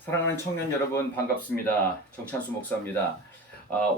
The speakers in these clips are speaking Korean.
사랑하는 청년 여러분 반갑습니다. 정찬수 목사입니다.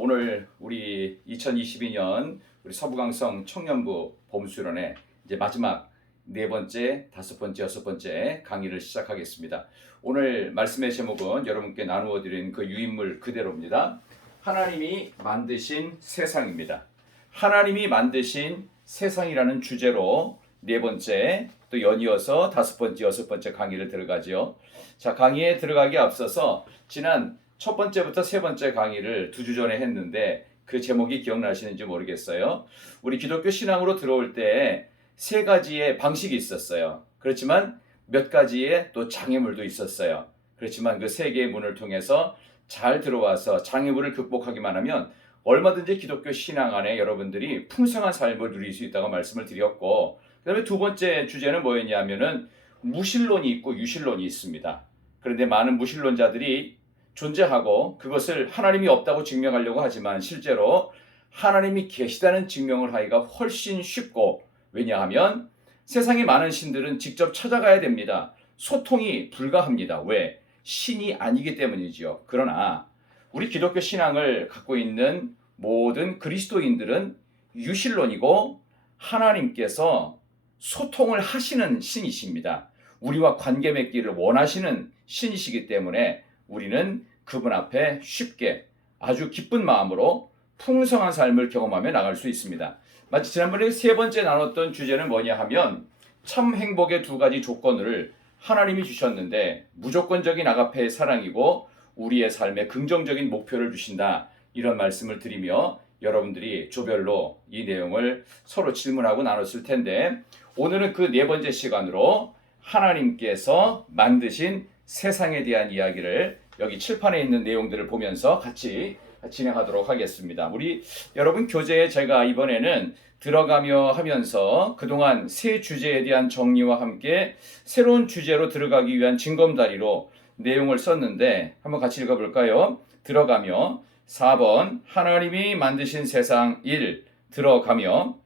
오늘 우리 2022년 우리 서부강성 청년부 봄수련회 이제 마지막 네 번째, 다섯 번째, 여섯 번째 강의를 시작하겠습니다. 오늘 말씀의 제목은 여러분께 나누어 드린 그 유인물 그대로입니다. 하나님이 만드신 세상입니다. 하나님이 만드신 세상이라는 주제로 네 번째 또 연이어서 다섯 번째, 여섯 번째 강의를 들어가죠. 자, 강의에 들어가기 앞서서 지난 첫 번째부터 세 번째 강의를 두 주 전에 했는데 그 제목이 기억나시는지 모르겠어요. 우리 기독교 신앙으로 들어올 때 세 가지의 방식이 있었어요. 그렇지만 몇 가지의 또 장애물도 있었어요. 그렇지만 그 세 개의 문을 통해서 잘 들어와서 장애물을 극복하기만 하면 얼마든지 기독교 신앙 안에 여러분들이 풍성한 삶을 누릴 수 있다고 말씀을 드렸고, 그 다음에 두 번째 주제는 뭐였냐면은 무신론이 있고 유신론이 있습니다. 그런데 많은 무신론자들이 존재하고 그것을 하나님이 없다고 증명하려고 하지만 실제로 하나님이 계시다는 증명을 하기가 훨씬 쉽고, 왜냐하면 세상의 많은 신들은 직접 찾아가야 됩니다. 소통이 불가합니다. 왜? 신이 아니기 때문이지요. 그러나 우리 기독교 신앙을 갖고 있는 모든 그리스도인들은 유신론이고 하나님께서 소통을 하시는 신이십니다. 우리와 관계 맺기를 원하시는 신이시기 때문에 우리는 그분 앞에 쉽게 아주 기쁜 마음으로 풍성한 삶을 경험하며 나갈 수 있습니다. 마치 지난번에 세 번째 나눴던 주제는 뭐냐 하면 참 행복의 두 가지 조건을 하나님이 주셨는데 무조건적인 아가페의 사랑이고 우리의 삶에 긍정적인 목표를 주신다, 이런 말씀을 드리며 여러분들이 조별로 이 내용을 서로 질문하고 나눴을 텐데, 오늘은 그 네 번째 시간으로 하나님께서 만드신 세상에 대한 이야기를 여기 칠판에 있는 내용들을 보면서 같이 진행하도록 하겠습니다. 우리 여러분 교재에 제가 이번에는 들어가며 하면서 그동안 새 주제에 대한 정리와 함께 새로운 주제로 들어가기 위한 징검다리로 내용을 썼는데 한번 같이 읽어볼까요? 들어가며 4번 하나님이 만드신 세상 1 들어가며,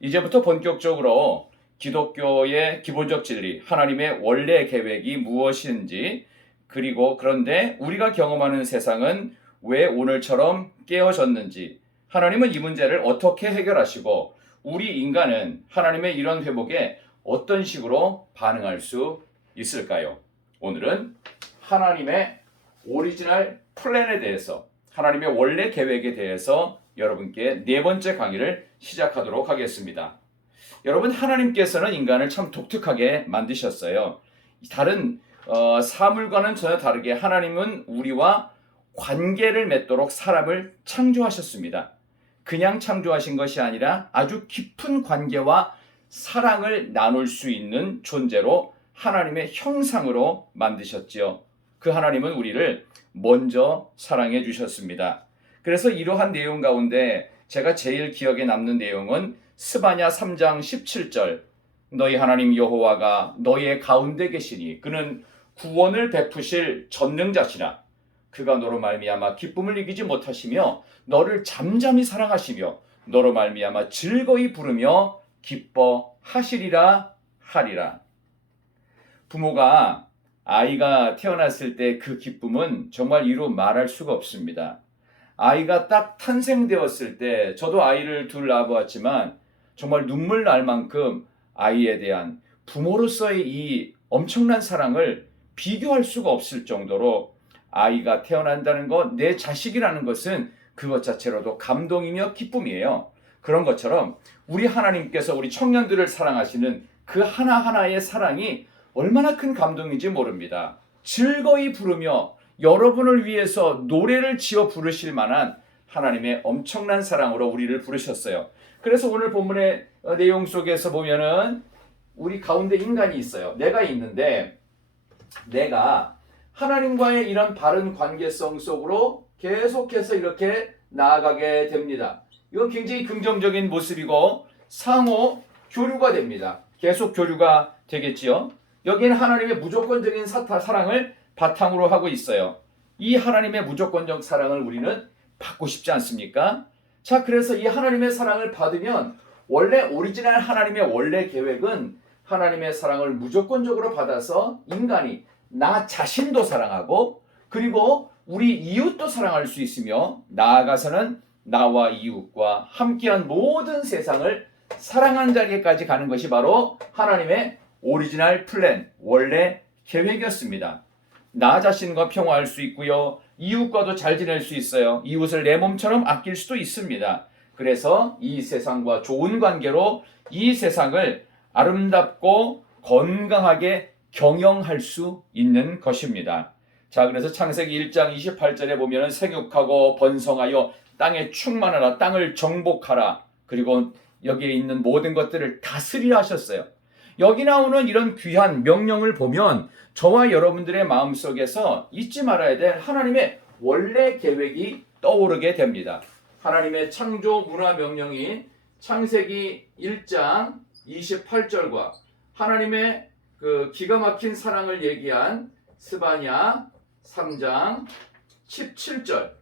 이제부터 본격적으로 기독교의 기본적 진리, 하나님의 원래 계획이 무엇인지, 그리고 그런데 우리가 경험하는 세상은 왜 오늘처럼 깨어졌는지, 하나님은 이 문제를 어떻게 해결하시고 우리 인간은 하나님의 이런 회복에 어떤 식으로 반응할 수 있을까요? 오늘은 하나님의 오리지널 플랜에 대해서, 하나님의 원래 계획에 대해서 여러분께 네 번째 강의를 시작하도록 하겠습니다. 여러분, 하나님께서는 인간을 참 독특하게 만드셨어요. 다른 사물과는 전혀 다르게 하나님은 우리와 관계를 맺도록 사람을 창조하셨습니다. 그냥 창조하신 것이 아니라 아주 깊은 관계와 사랑을 나눌 수 있는 존재로 하나님의 형상으로 만드셨지요. 그 하나님은 우리를 먼저 사랑해 주셨습니다. 그래서 이러한 내용 가운데 제가 제일 기억에 남는 내용은 스바냐 3장 17절, 너희 하나님 여호와가 너희의 가운데 계시니 그는 구원을 베푸실 전능자시라. 그가 너로 말미암아 기쁨을 이기지 못하시며 너를 잠잠히 사랑하시며 너로 말미암아 즐거이 부르며 기뻐하시리라 하리라. 부모가 아이가 태어났을 때 그 기쁨은 정말 이루 말할 수가 없습니다. 아이가 딱 탄생되었을 때, 저도 아이를 둘 낳아보았지만 정말 눈물 날 만큼 아이에 대한 부모로서의 이 엄청난 사랑을 비교할 수가 없을 정도로, 아이가 태어난다는 것, 내 자식이라는 것은 그것 자체로도 감동이며 기쁨이에요. 그런 것처럼 우리 하나님께서 우리 청년들을 사랑하시는 그 하나하나의 사랑이 얼마나 큰 감동인지 모릅니다. 즐거이 부르며 여러분을 위해서 노래를 지어 부르실 만한 하나님의 엄청난 사랑으로 우리를 부르셨어요. 그래서 오늘 본문의 내용 속에서 보면은 우리 가운데 인간이 있어요. 내가 있는데, 내가 하나님과의 이런 바른 관계성 속으로 계속해서 이렇게 나아가게 됩니다. 이건 굉장히 긍정적인 모습이고 상호 교류가 됩니다. 계속 교류가 되겠지요. 여기는 하나님의 무조건적인 사랑을 바탕으로 하고 있어요. 이 하나님의 무조건적 사랑을 우리는 받고 싶지 않습니까? 자, 그래서 이 하나님의 사랑을 받으면 원래 오리지널 하나님의 원래 계획은 하나님의 사랑을 무조건적으로 받아서 인간이 나 자신도 사랑하고 그리고 우리 이웃도 사랑할 수 있으며 나아가서는 나와 이웃과 함께한 모든 세상을 사랑한 자리까지 가는 것이 바로 하나님의 오리지널 플랜, 원래 계획이었습니다. 나 자신과 평화할 수 있고요. 이웃과도 잘 지낼 수 있어요. 이웃을 내 몸처럼 아낄 수도 있습니다. 그래서 이 세상과 좋은 관계로 이 세상을 아름답고 건강하게 경영할 수 있는 것입니다. 자, 그래서 창세기 1장 28절에 보면은 생육하고 번성하여 땅에 충만하라, 땅을 정복하라, 그리고 여기에 있는 모든 것들을 다스리라 하셨어요. 여기 나오는 이런 귀한 명령을 보면 저와 여러분들의 마음속에서 잊지 말아야 될 하나님의 원래 계획이 떠오르게 됩니다. 하나님의 창조 문화 명령이 창세기 1장 28절과 하나님의 그 기가 막힌 사랑을 얘기한 스바냐 3장 17절,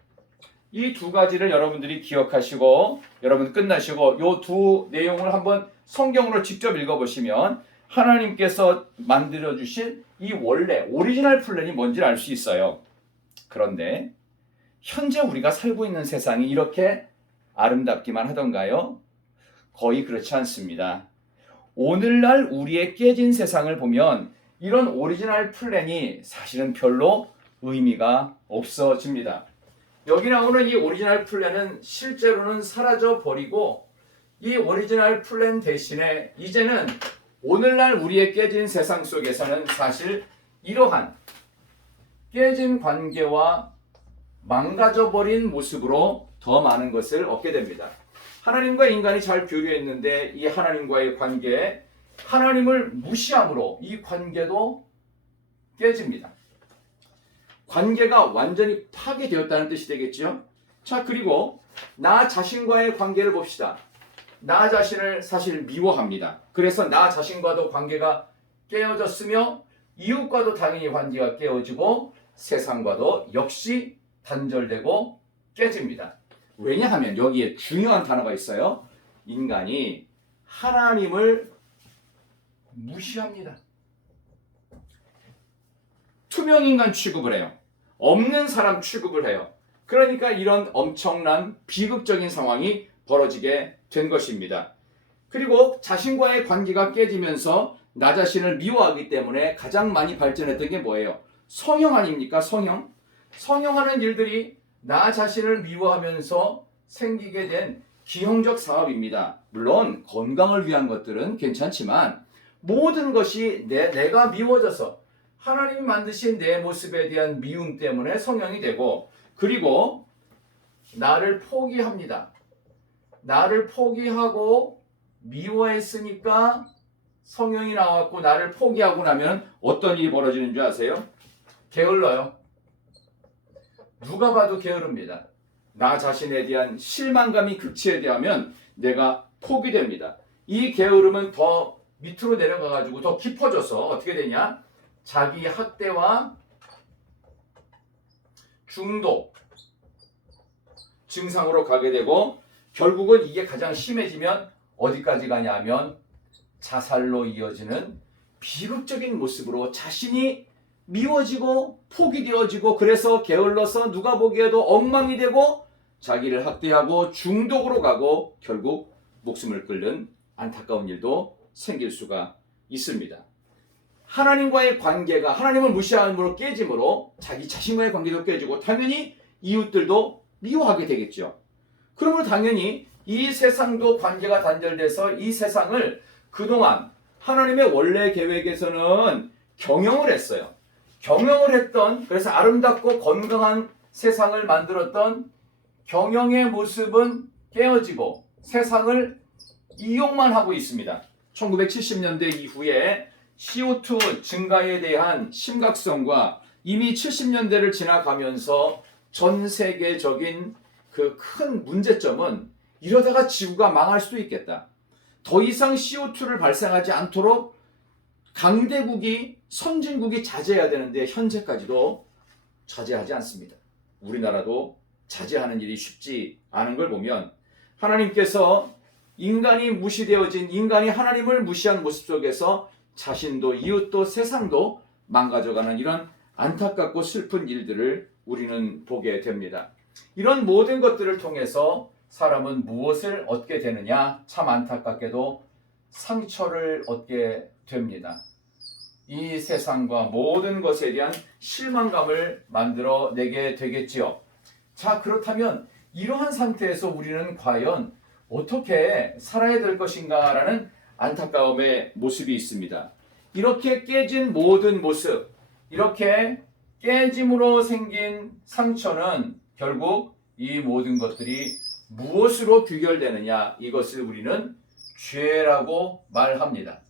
이 두 가지를 여러분들이 기억하시고 여러분 끝나시고 이 두 내용을 한번 성경으로 직접 읽어보시면 하나님께서 만들어주신 이 원래 오리지널 플랜이 뭔지 알 수 있어요. 그런데 현재 우리가 살고 있는 세상이 이렇게 아름답기만 하던가요? 거의 그렇지 않습니다. 오늘날 우리의 깨진 세상을 보면 이런 오리지널 플랜이 사실은 별로 의미가 없어집니다. 여기 나오는 이 오리지널 플랜은 실제로는 사라져 버리고 이 오리지널 플랜 대신에 이제는 오늘날 우리의 깨진 세상 속에서는 사실 이러한 깨진 관계와 망가져버린 모습으로 더 많은 것을 얻게 됩니다. 하나님과 인간이 잘 교류했는데 이 하나님과의 관계에 하나님을 무시함으로 이 관계도 깨집니다. 관계가 완전히 파괴되었다는 뜻이 되겠죠. 자, 그리고 나 자신과의 관계를 봅시다. 나 자신을 사실 미워합니다. 그래서 나 자신과도 관계가 깨어졌으며 이웃과도 당연히 관계가 깨어지고 세상과도 역시 단절되고 깨집니다. 왜냐하면 여기에 중요한 단어가 있어요. 인간이 하나님을 무시합니다. 투명인간 취급을 해요. 없는 사람 취급을 해요. 그러니까 이런 엄청난 비극적인 상황이 벌어지게 된 것입니다. 그리고 자신과의 관계가 깨지면서 나 자신을 미워하기 때문에 가장 많이 발전했던 게 뭐예요? 성형 아닙니까? 성형. 성형하는 일들이 나 자신을 미워하면서 생기게 된 기형적 사업입니다. 물론 건강을 위한 것들은 괜찮지만 모든 것이 내가 미워져서 하나님이 만드신 내 모습에 대한 미움 때문에 성형이 되고, 그리고 나를 포기합니다. 나를 포기하고 미워했으니까 성형이 나왔고, 나를 포기하고 나면 어떤 일이 벌어지는 줄 아세요? 게을러요. 누가 봐도 게으릅니다. 나 자신에 대한 실망감이 극치에 대하면 내가 포기됩니다. 이 게으름은 더 밑으로 내려가가지고 더 깊어져서 어떻게 되냐? 자기 학대와 중독 증상으로 가게 되고, 결국은 이게 가장 심해지면 어디까지 가냐면 자살로 이어지는 비극적인 모습으로 자신이 미워지고 포기되어지고, 그래서 게을러서 누가 보기에도 엉망이 되고 자기를 학대하고 중독으로 가고 결국 목숨을 끊는 안타까운 일도 생길 수가 있습니다. 하나님과의 관계가 하나님을 무시함으로 깨짐으로 자기 자신과의 관계도 깨지고 당연히 이웃들도 미워하게 되겠죠. 그러므로 당연히 이 세상도 관계가 단절돼서 이 세상을 그동안 하나님의 원래 계획에서는 경영을 했어요. 경영을 했던, 그래서 아름답고 건강한 세상을 만들었던 경영의 모습은 깨어지고 세상을 이용만 하고 있습니다. 1970년대 이후에 CO2 증가에 대한 심각성과 이미 70년대를 지나가면서 전 세계적인 그 큰 문제점은 이러다가 지구가 망할 수도 있겠다. 더 이상 CO2를 발생하지 않도록 강대국이, 선진국이 자제해야 되는데 현재까지도 자제하지 않습니다. 우리나라도 자제하는 일이 쉽지 않은 걸 보면 하나님께서 인간이 무시되어진, 인간이 하나님을 무시한 모습 속에서 자신도 이웃도 세상도 망가져가는 이런 안타깝고 슬픈 일들을 우리는 보게 됩니다. 이런 모든 것들을 통해서 사람은 무엇을 얻게 되느냐? 참 안타깝게도 상처를 얻게 됩니다. 이 세상과 모든 것에 대한 실망감을 만들어내게 되겠지요. 자, 그렇다면 이러한 상태에서 우리는 과연 어떻게 살아야 될 것인가라는 안타까움의 모습이 있습니다. 이렇게 깨진 모든 모습, 이렇게 깨짐으로 생긴 상처는 결국 이 모든 것들이 무엇으로 귀결되느냐? 이것을 우리는 죄라고 말합니다.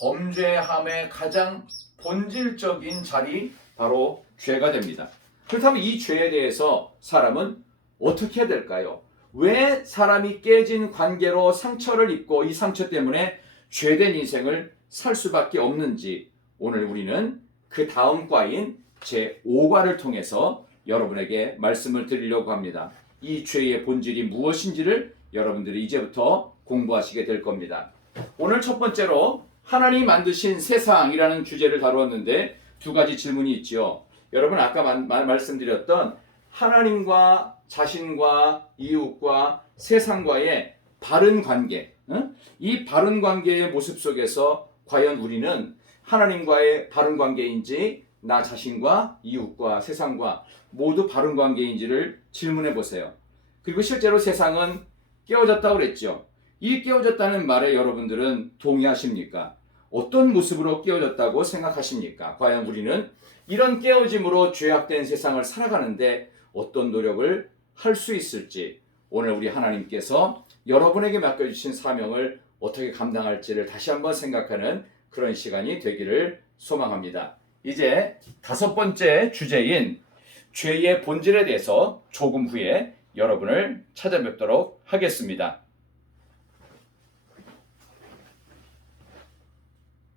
범죄함의 가장 본질적인 자리, 바로 죄가 됩니다. 그렇다면 이 죄에 대해서 사람은 어떻게 해야 될까요? 왜 사람이 깨진 관계로 상처를 입고 이 상처 때문에 죄된 인생을 살 수밖에 없는지, 오늘 우리는 그 다음 과인 제5과를 통해서 여러분에게 말씀을 드리려고 합니다. 이 죄의 본질이 무엇인지를 여러분들이 이제부터 공부하시게 될 겁니다. 오늘 첫 번째로 하나님 만드신 세상이라는 주제를 다루었는데 두 가지 질문이 있지요. 여러분, 아까 말씀드렸던 하나님과 자신과 이웃과 세상과의 바른 관계, 이 바른 관계의 모습 속에서 과연 우리는 하나님과의 바른 관계인지, 나 자신과 이웃과 세상과 모두 바른 관계인지를 질문해 보세요. 그리고 실제로 세상은 깨어졌다고 그랬죠. 이 깨어졌다는 말에 여러분들은 동의하십니까? 어떤 모습으로 깨어졌다고 생각하십니까? 과연 우리는 이런 깨어짐으로 죄악된 세상을 살아가는데 어떤 노력을 할 수 있을지, 오늘 우리 하나님께서 여러분에게 맡겨주신 사명을 어떻게 감당할지를 다시 한번 생각하는 그런 시간이 되기를 소망합니다. 이제 다섯 번째 주제인 죄의 본질에 대해서 조금 후에 여러분을 찾아뵙도록 하겠습니다.